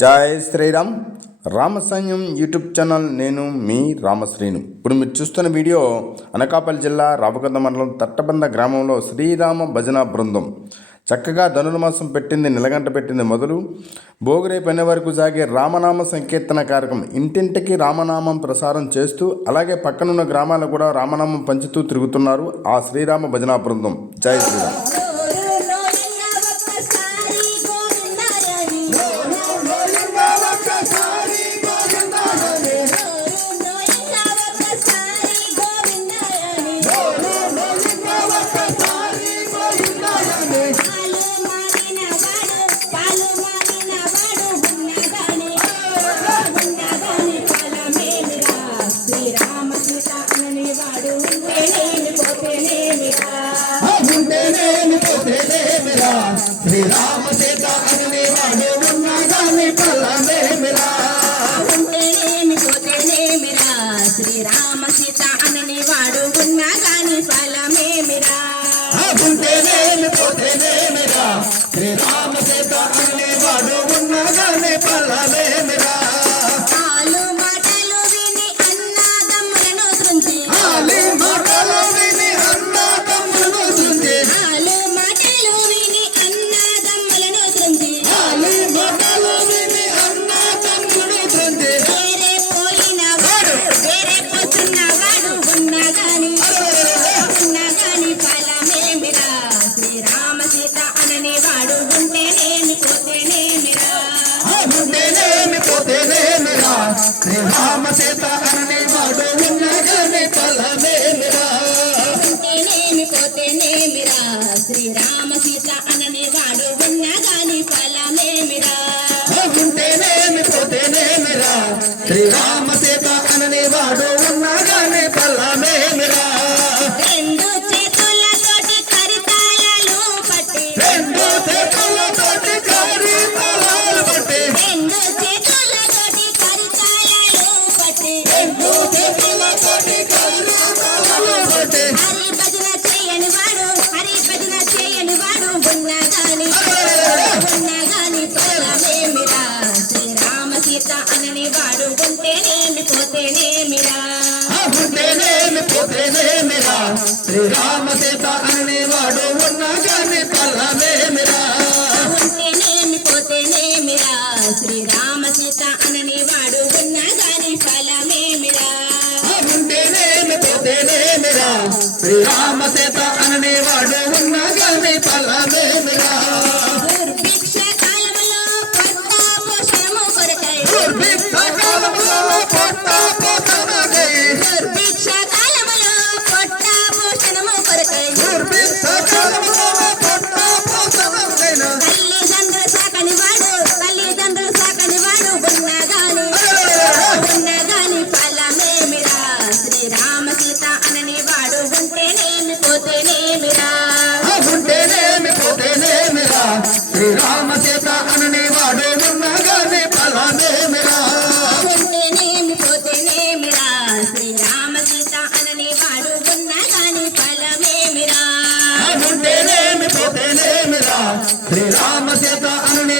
జై Sriram. Ramasainyam YouTube channel నేను మీ రామశ్రీను. ఇప్పుడు మీరు చూస్తున్న వీడియో అనకాపల్లి జిల్లా రామకొండ మండలం తట్టబంద గ్రామంలో శ్రీరామ భజన బృందం. చక్కగా ధనుర్మాసం పెట్టింది నిలగంట పెట్టింది మొదలు. భోగిరే పని వరకు సాగే రామనామ సంకీర్తన కార్యక్రమం. ఇంటింటికి రామనామం ప్రసారం చేస్తూ అలాగే పక్కనున్న గ్రామాలు కూడా రామనామం పంచుతూ తిరుగుతున్నారు ఆ శ్రీరామ భజన బృందం. జై శ్రీరామ్. ఉంటేనేమి పోతేనేమిరా శ్రీరామ సీత అనేవాడు ఉన్నగానే పల్లమేమిరా పోతేనేమిరా శ్రీరామ సీత అనేవాడు ఉన్నగాని ఫలమేమిరా ఉంటేనేమి పోతేనేమిరా శ్రీరామ సీత అననే వాడు ఉన్నా గాని ఫలమేమిరా? ఉంటేనేమి పోతేనేమిరా? శ్రీరామ సీత అననే వాడు సీత అనని వాడు ఉంటేనేమి పోతేనేమిరా ఉంటేనేమి పోతేనేమిరా శ్రీరామ సీత అనేవాడు ఉన్నగాని పల్లమేమిరా? ఉంటేనేమి పోతేనేమిరా శ్రీరామ సీత అనని వాడు ఉన్నా గాని ఫలమేమిరా ఉంటేనేమి పోతేనేమిరా శ్రీరామ సీత అనేవాడు ఉన్నగాని పల్లమేమిరా? దుర్భిక్ష శ్రీరామ సీత అనునే